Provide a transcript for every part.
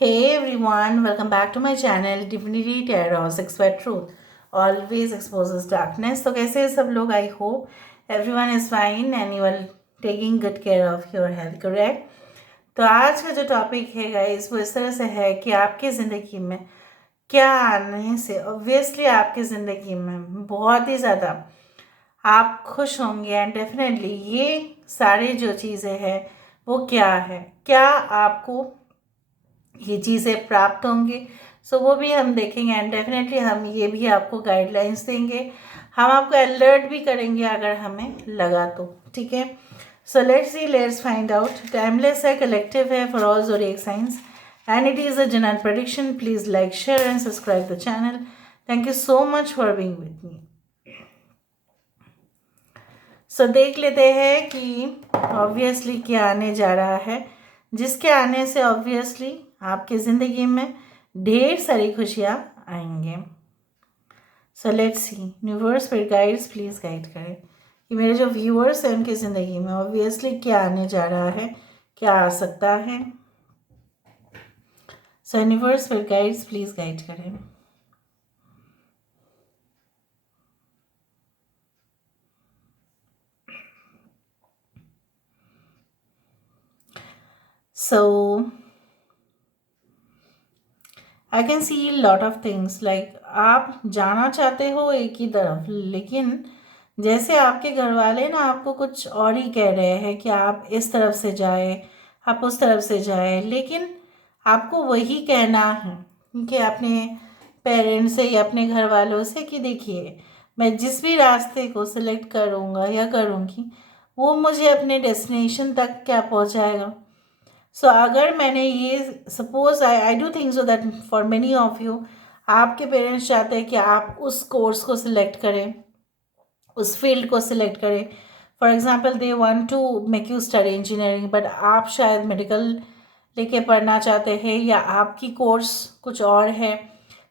Hey everyone, welcome back to my channel Divinity Tarot 6 by Truth. Always exposes darkness. तो कैसे हैं सब लोग? I hope everyone is fine and you are taking good care of your health, correct? तो आज का जो topic है गाइस वो इस तरह से है कि आपकी ज़िंदगी में क्या आने से ऑब्वियसली आपकी ज़िंदगी में बहुत ही ज़्यादा आप खुश होंगे एंड डेफिनेटली ये सारी जो चीज़ें हैं वो क्या है, क्या आपको ये चीज़ें प्राप्त होंगी। सो वो भी हम देखेंगे एंड डेफिनेटली हम ये भी आपको गाइडलाइंस देंगे, हम आपको अलर्ट भी करेंगे अगर हमें लगा तो, ठीक है? So let's find out. Timeless है, कलेक्टिव है for all zodiac science and it is a general prediction. Please like, share and subscribe the channel. Thank you so much for being with me. So देख लेते हैं कि obviously क्या आने जा रहा है, जिसके आने से ऑब्वियसली आपकी ज़िंदगी में ढेर सारी खुशियाँ आएंगे। सो लेट्स सी, यूनिवर्स पर गाइड्स प्लीज़ गाइड करें कि मेरे जो व्यूअर्स हैं उनकी ज़िंदगी में ऑब्वियसली क्या आने जा रहा है, क्या आ सकता है। सो यूनिवर्स पर गाइड्स प्लीज़ गाइड करें। So I can see lot of things like आप जाना चाहते हो एक ही तरफ, लेकिन जैसे आपके घर वाले ना आपको कुछ और ही कह रहे हैं कि आप इस तरफ से जाए, आप उस तरफ से जाए, लेकिन आपको वही कहना है कि अपने पेरेंट्स से या अपने घर वालों से कि देखिए मैं जिस भी रास्ते को सिलेक्ट करूँगा या करूँगी वो मुझे अपने डेस्टिनेशन तक क्या पहुँचाएगा। सो अगर मैंने ये suppose I do think so that for many of you आपके पेरेंट्स चाहते हैं कि आप उस कोर्स को सिलेक्ट करें, उस फील्ड को सिलेक्ट करें। For example they want to make you study engineering, but आप शायद मेडिकल लेके पढ़ना चाहते हैं या आपकी कोर्स कुछ और है,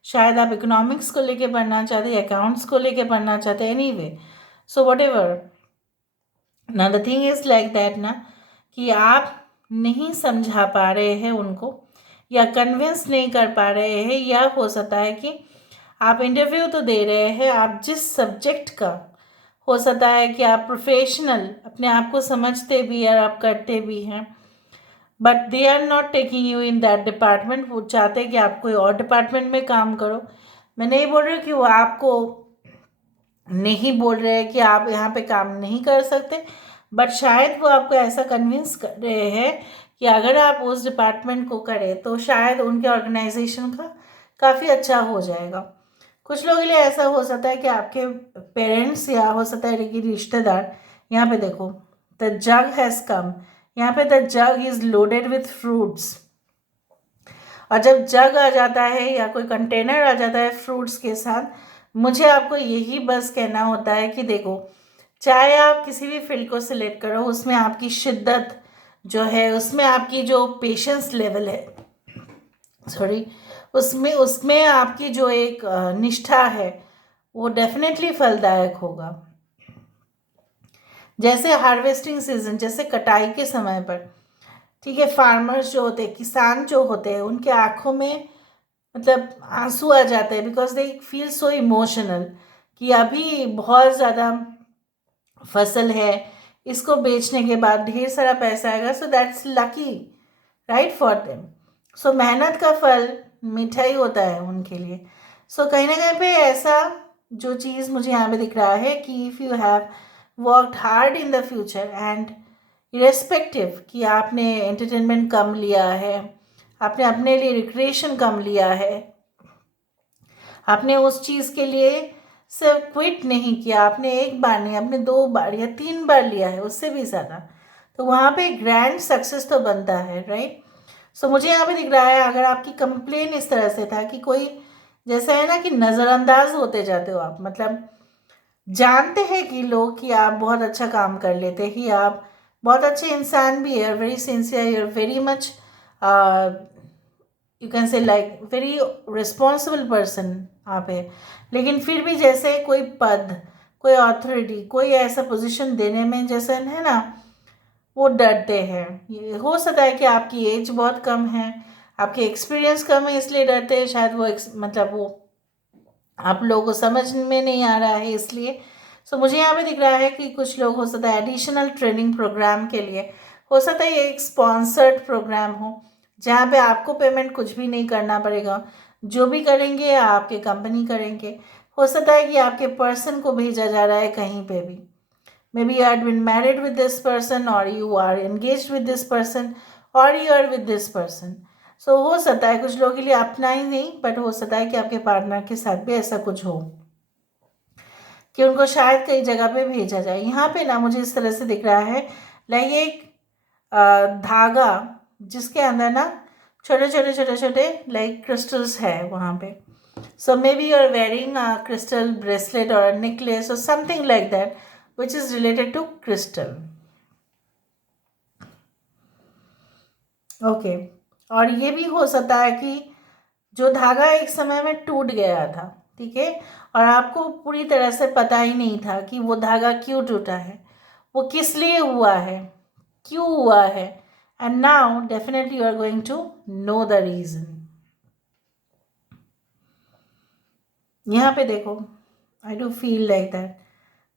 शायद आप इकोनॉमिक्स को लेके पढ़ना चाहते हैं, अकाउंट्स को लेके पढ़ना चाहते हैं, anyway. So whatever ना the thing is like that ना कि आप नहीं समझा पा रहे हैं उनको या कन्विंस नहीं कर पा रहे हैं, या हो सकता है कि आप इंटरव्यू तो दे रहे हैं, आप जिस सब्जेक्ट का हो सकता है कि आप प्रोफेशनल अपने आप को समझते भी और आप करते भी हैं, but they are not taking you in that department. वो चाहते हैं कि आप कोई और डिपार्टमेंट में काम करो। मैं नहीं बोल रही हूँ कि वो आपको नहीं बोल रहे हैं कि आप यहाँ पे काम नहीं कर सकते, बट शायद वो आपको ऐसा कन्विंस कर रहे हैं कि अगर आप उस डिपार्टमेंट को करें तो शायद उनके ऑर्गेनाइजेशन का काफ़ी अच्छा हो जाएगा। कुछ लोगों के लिए ऐसा हो सकता है कि आपके पेरेंट्स या हो सकता है कि रिश्तेदार, यहाँ पे देखो द जग हैज़ कम, यहाँ पे the jug is loaded with fruits. और जब जग आ जाता है या कोई कंटेनर आ जाता है फ्रूट्स के साथ, मुझे आपको यही बस कहना होता है कि देखो चाहे आप किसी भी फील्ड को सिलेक्ट करो, उसमें आपकी शिद्दत जो है, उसमें आपकी जो पेशेंस लेवल है, सॉरी, उसमें उसमें आपकी जो एक निष्ठा है वो डेफिनेटली फलदायक होगा। जैसे हार्वेस्टिंग सीजन, जैसे कटाई के समय पर, ठीक है, फार्मर्स जो होते हैं, किसान जो होते हैं, उनके आंखों में मतलब आंसू आ जाते हैं because they feel so emotional कि अभी बहुत ज़्यादा फसल है, इसको बेचने के बाद ढेर सारा पैसा आएगा, so that's lucky right for them. So मेहनत का फल मीठा ही होता है उनके लिए। सो कहीं ना कहीं पे ऐसा जो चीज़ मुझे यहाँ पे दिख रहा है कि if you have worked hard in the future and irrespective कि आपने एंटरटेनमेंट कम लिया है, आपने अपने लिए रिक्रिएशन कम लिया है, आपने उस चीज़ के लिए सिर्फ क्विट नहीं किया, आपने एक बार नहीं, आपने 2 बार या 3 बार लिया है, उससे भी ज़्यादा, तो वहाँ पे ग्रैंड सक्सेस तो बनता है, राइट? सो मुझे यहाँ पे दिख रहा है अगर आपकी कंप्लेन इस तरह से था कि कोई जैसा है ना कि नज़रअंदाज होते जाते हो आप, मतलब जानते हैं कि लोग कि आप बहुत अच्छा काम कर लेते ही, आप बहुत अच्छे इंसान भी है, very sincere, you're very much you can say like very responsible person आप है, लेकिन फिर भी जैसे कोई पद, कोई अथॉरिटी, कोई ऐसा पोजीशन देने में जैसे है ना वो डरते हैं। ये हो सकता है कि आपकी एज बहुत कम है, आपके एक्सपीरियंस कम है इसलिए डरते हैं, शायद वो मतलब वो आप लोगों को समझ में नहीं आ रहा है इसलिए। सो मुझे यहाँ पे दिख रहा है कि कुछ लोग हो सकता है एडिशनल ट्रेनिंग प्रोग्राम के लिए, हो सकता है ये एक स्पॉन्सर्ड प्रोग्राम हो जहाँ पे आपको पेमेंट कुछ भी नहीं करना पड़ेगा, जो भी करेंगे आपके कंपनी करेंगे। हो सकता है कि आपके पर्सन को भेजा जा रहा है कहीं पे भी, maybe you are been married with this person और you are engage with this person और you are with this person. So हो सकता है कुछ लोगों के लिए अपना ही नहीं, बट हो सकता है कि आपके पार्टनर के साथ भी ऐसा कुछ हो कि उनको शायद कई जगह पे भेजा जाए। यहाँ पे ना मुझे इस तरह से दिख रहा है लाइक एक धागा जिसके अंदर ना छोटे छोटे छोटे छोटे लाइक क्रिस्टल्स है वहाँ पे। So maybe you are wearing a crystal bracelet और नेकलेस और something like that which is related to crystal. Okay, और ये भी हो सकता है कि जो धागा एक समय में टूट गया था, ठीक है, और आपको पूरी तरह से पता ही नहीं था कि वो धागा क्यों टूटा है, वो किस लिए हुआ है, क्यों हुआ है, and now definitely you are going to know the reason. यहाँ पे देखो, I do feel like that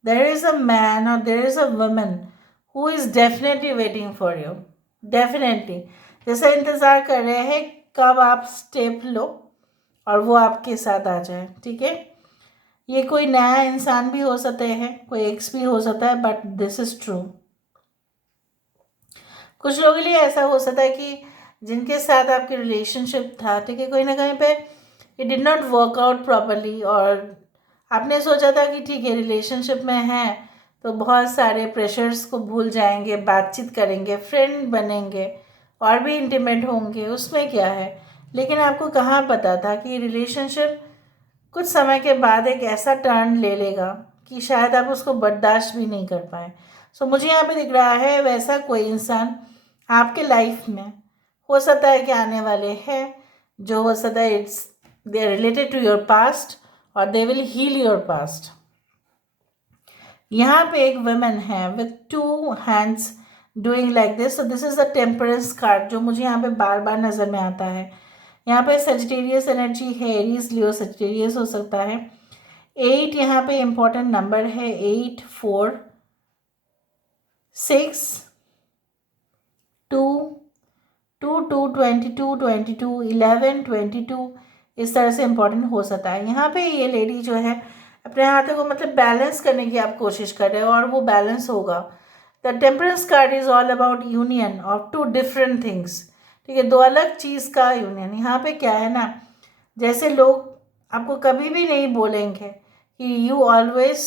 there is a man और there is a woman who is definitely waiting for you, definitely जैसे इंतज़ार कर रहे हैं कब आप स्टेप लो और वो आपके साथ आ जाए, ठीक है। ये कोई नया इंसान भी हो सकते हैं, कोई एक्स भी हो सकता है, बट दिस इज ट्रू। कुछ लोगों के लिए ऐसा हो सकता है कि जिनके साथ आपकी रिलेशनशिप था, ठीक है, कोई ना कहीं पे it did not work out properly और आपने सोचा था कि ठीक है रिलेशनशिप में है तो बहुत सारे प्रेशर्स को भूल जाएंगे, बातचीत करेंगे, फ्रेंड बनेंगे और भी इंटीमेट होंगे, उसमें क्या है। लेकिन आपको कहाँ पता था कि रिलेशनशिप कुछ समय के बाद एक ऐसा टर्न ले लेगा कि शायद आप उसको बर्दाश्त भी नहीं कर पाए। सो मुझे यहाँ पे दिख रहा है वैसा कोई इंसान आपके लाइफ में हो सकता है कि आने वाले हैं, जो हो सकता है it's they are related to your past और they will heal your past. यहाँ पे एक वुमेन है with two hands doing like this, so this is the temperance card जो मुझे यहाँ पे बार बार नज़र में आता है। यहाँ पे सेजिटेरियस एनर्जी है, एरीज लियो सेजिटेरियस हो सकता है। 8 यहाँ पे इंपॉर्टेंट नंबर है, 8 4 6 2 2 2 22 22 11 22 इस तरह से इंपॉर्टेंट हो सकता है। यहाँ पे ये लेडी जो है अपने हाथों को मतलब बैलेंस करने की आप कोशिश कर रहे हो और वो बैलेंस होगा। The temperance card is all about union of two different things, ठीक है, दो अलग चीज़ का यूनियन। यहाँ पे क्या है ना, जैसे लोग आपको कभी भी नहीं बोलेंगे कि यू ऑलवेज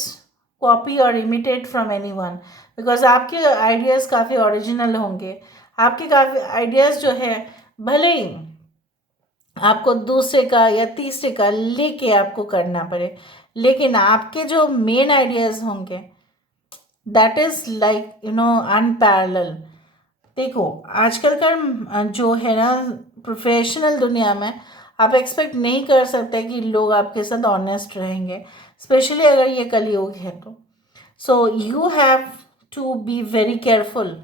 कॉपी और imitate from any one, because आपके आइडियाज़ काफ़ी ओरिजिनल होंगे, आपके काफ़ी आइडियाज़ जो है भले ही आपको दूसरे का या तीसरे का लेके आपको करना पड़े, लेकिन आपके जो मेन आइडियाज़ होंगे that is like you know unparalleled. देखो आजकल का जो है ना प्रोफेशनल दुनिया में आप एक्सपेक्ट नहीं कर सकते कि लोग आपके साथ ऑनेस्ट रहेंगे, स्पेशली अगर ये कलयुग है तो। So you have to be very careful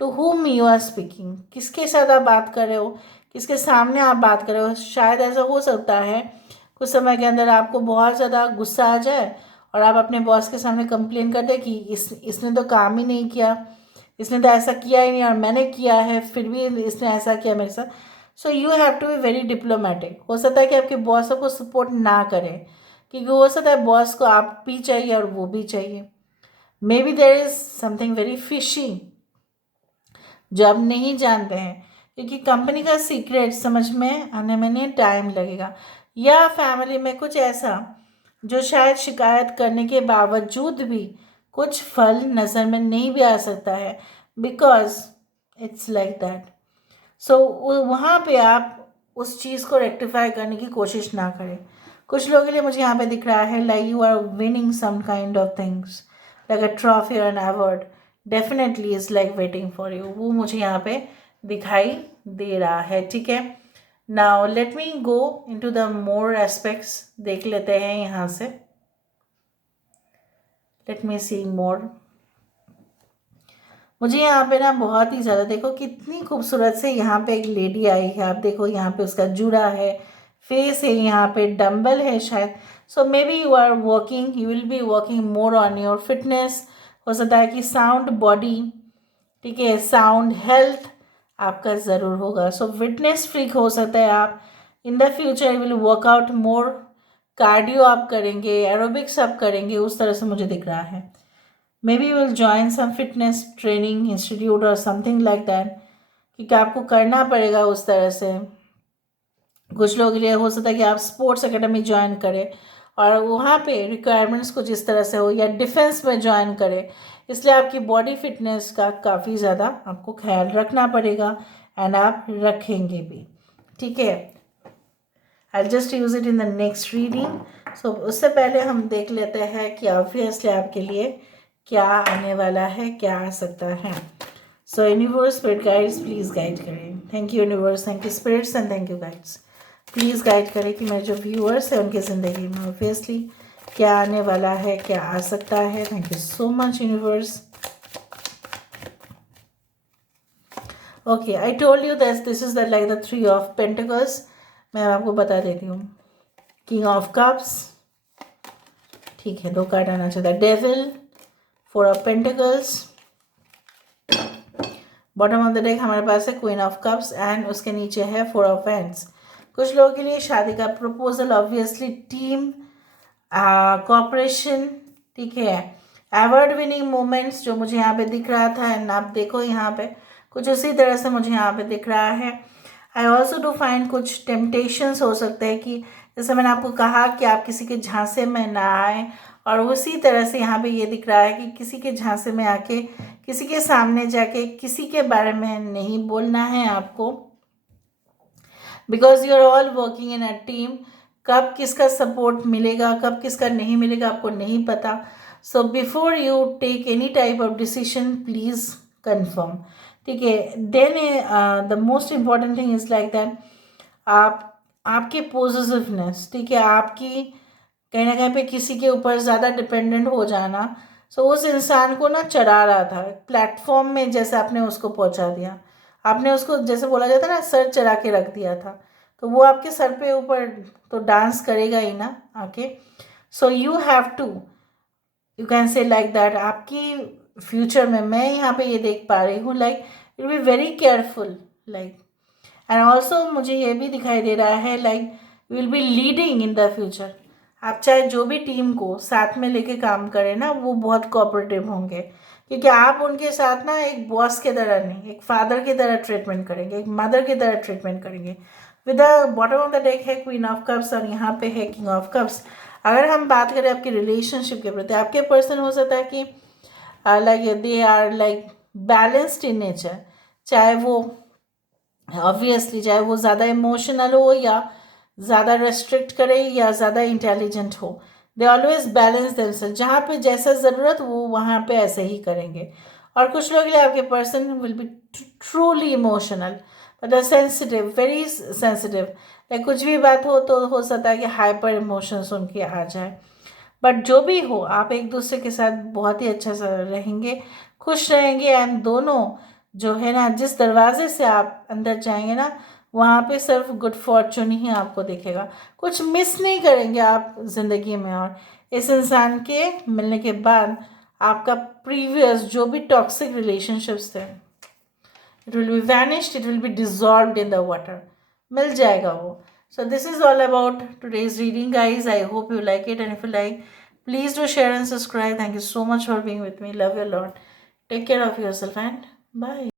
to whom you are speaking, किसके साथ आप बात कर रहे हो, किसके सामने आप बात कर रहे हो। शायद ऐसा हो सकता है कुछ समय के अंदर आपको बहुत ज़्यादा गुस्सा आ जाए और आप अपने बॉस के सामने कंप्लेन कर दें कि इसने तो काम ही नहीं किया, इसने तो ऐसा किया ही नहीं और मैंने किया है फिर भी इसने ऐसा किया मेरे साथ। So you have to be very diplomatic. हो सकता है कि आपके बॉस आपको सपोर्ट ना करें, क्योंकि हो सकता है बॉस को आप भी चाहिए और वो भी चाहिए। May be there is something very fishy जो आप नहीं जानते हैं, क्योंकि कंपनी का सीक्रेट समझ में आने में टाइम लगेगा, या फैमिली में कुछ ऐसा जो शायद शिकायत करने के बावजूद भी कुछ फल नज़र में नहीं भी आ सकता है, बिकॉज इट्स लाइक दैट। सो वहाँ पे आप उस चीज़ को रेक्टिफाई करने की कोशिश ना करें। कुछ लोगों के लिए मुझे यहाँ पे दिख रहा है like you are winning some kind of things like a trophy और an award definitely is like waiting for you, वो मुझे यहाँ पे दिखाई दे रहा है, ठीक है। Now let me go into the more aspects, देख लेते हैं यहाँ से। लेट मी सी मोर। मुझे यहाँ पे ना बहुत ही ज़्यादा, देखो कितनी खूबसूरत से यहाँ पे एक लेडी आई है, आप देखो यहाँ पे उसका जूड़ा है, फेस है, यहाँ पे डंबल है शायद। So maybe you are working, you will be working more on your fitness. हो सकता है कि साउंड बॉडी, ठीक है, साउंड हेल्थ आपका ज़रूर होगा। सो फिटनेस फ्रीक हो सकता है आप। इन the future will work out more, cardio आप करेंगे, एरोबिक्स आप करेंगे, उस तरह से मुझे दिख रहा है। Maybe will join some fitness training institute और समथिंग लाइक दैट, क्योंकि आपको करना पड़ेगा उस तरह से। कुछ लोगों के लिए हो सकता है कि आप स्पोर्ट्स एकेडमी ज्वाइन करें और वहाँ पे रिक्वायरमेंट्स कुछ इस तरह से हो, या डिफेंस में ज्वाइन करें। इसलिए आपकी बॉडी फिटनेस का काफ़ी ज़्यादा आपको ख्याल रखना पड़ेगा, एंड आप रखेंगे भी, ठीक है। I just use it in the next reading. So उससे पहले हम देख लेते हैं कि ऑब्वियसली आपके लिए क्या आने वाला है, क्या आ सकता है। So universe, spirit guides please guide करें। Thank you universe, thank you spirits and thank you guides. Please guide करें कि मेरे जो व्यूअर्स हैं उनकी ज़िंदगी में ऑब्वियसली क्या आने वाला है, क्या आ सकता है। Thank you so much universe. Okay, I told you that this is the like the 3 of pentacles. मैं आपको बता देती हूँ, किंग ऑफ कप्स, ठीक है, 2 कार्ड आना चाहिए, devil, 4 of pentacles, bottom of the deck हमारे पास है क्वीन ऑफ कप्स, एंड उसके नीचे है 4 ऑफ हैंड्स। कुछ लोगों के लिए शादी का प्रपोजल, ऑब्वियसली टीम कॉपरेशन, ठीक है, अवार्ड विनिंग मोमेंट्स जो मुझे यहाँ पे दिख रहा था, एंड आप देखो यहाँ पे कुछ उसी तरह से मुझे यहाँ पे दिख रहा है। आई ऑल्सो डू फाइंड कुछ टेम्पटेशंस हो सकते हैं कि जैसे मैंने आपको कहा कि आप किसी के झांसे में ना आए, और उसी तरह से यहाँ पे ये दिख रहा है कि किसी के झांसे में आके किसी के सामने जाके किसी के बारे में नहीं बोलना है आपको, because you are all working in a team. कब किसका सपोर्ट मिलेगा, कब किसका नहीं मिलेगा, आपको नहीं पता। So before you take any type of decision please confirm, ठीक है। Then the most important thing is like that आपकी पॉजिटिवनेस, ठीक है, आपकी कहीं ना कहीं पे किसी के ऊपर ज़्यादा डिपेंडेंट हो जाना। सो उस इंसान को ना चढ़ा रहा था प्लेटफॉर्म में, जैसे आपने उसको पहुंचा दिया, आपने उसको जैसे बोला जाता है ना, सर चढ़ा के रख दिया था, तो वो आपके सर पे ऊपर तो डांस करेगा ही ना आके। So you have to, you can say like that, आपकी फ्यूचर में मैं यहाँ पे ये देख पा रही हूँ, like you be very careful, like, and also मुझे ये भी दिखाई दे रहा है like you will be leading in the future. आप चाहे जो भी टीम को साथ में लेके काम करें ना, वो बहुत कोऑपरेटिव होंगे, क्योंकि आप उनके साथ ना एक बॉस की तरह नहीं, एक फादर की तरह ट्रीटमेंट करेंगे, एक मदर की तरह ट्रीटमेंट करेंगे। With the bottom of the deck है क्वीन ऑफ कप्स और यहाँ पे है किंग ऑफ कप्स। अगर हम बात करें आपकी रिलेशनशिप के प्रति, आपके पर्सन हो सकता है कि like they are like balanced in nature, चाहे वो ऑब्वियसली चाहे वो ज़्यादा इमोशनल हो या ज़्यादा रेस्ट्रिक्ट करे या ज़्यादा इंटेलिजेंट हो, दे ऑलवेज बैलेंस देमसेल्फ। जहाँ पे जैसा ज़रूरत वो वहाँ पे ऐसे ही करेंगे। और कुछ लोग के लिए आपके person will be truly emotional but sensitive, very sensitive, like कुछ भी बात हो तो हो सकता है कि हाइपर इमोशंस उनके आ जाए। बट जो भी हो, आप एक दूसरे के साथ बहुत ही अच्छा सा रहेंगे, खुश रहेंगे, एंड दोनों जो है ना, जिस दरवाजे से आप अंदर जाएंगे ना, वहाँ पे सिर्फ गुड फॉर्चून ही आपको दिखेगा, कुछ मिस नहीं करेंगे आप ज़िंदगी में। और इस इंसान के मिलने के बाद आपका प्रीवियस जो भी टॉक्सिक रिलेशनशिप्स थे, it will be vanished, it will be dissolved in the water, मिल जाएगा वो। So this is all about today's reading, guys. I hope you like it, and if you like, please do share and subscribe. Thank you so much for being with me. Love you a lot. Take care of yourself and bye.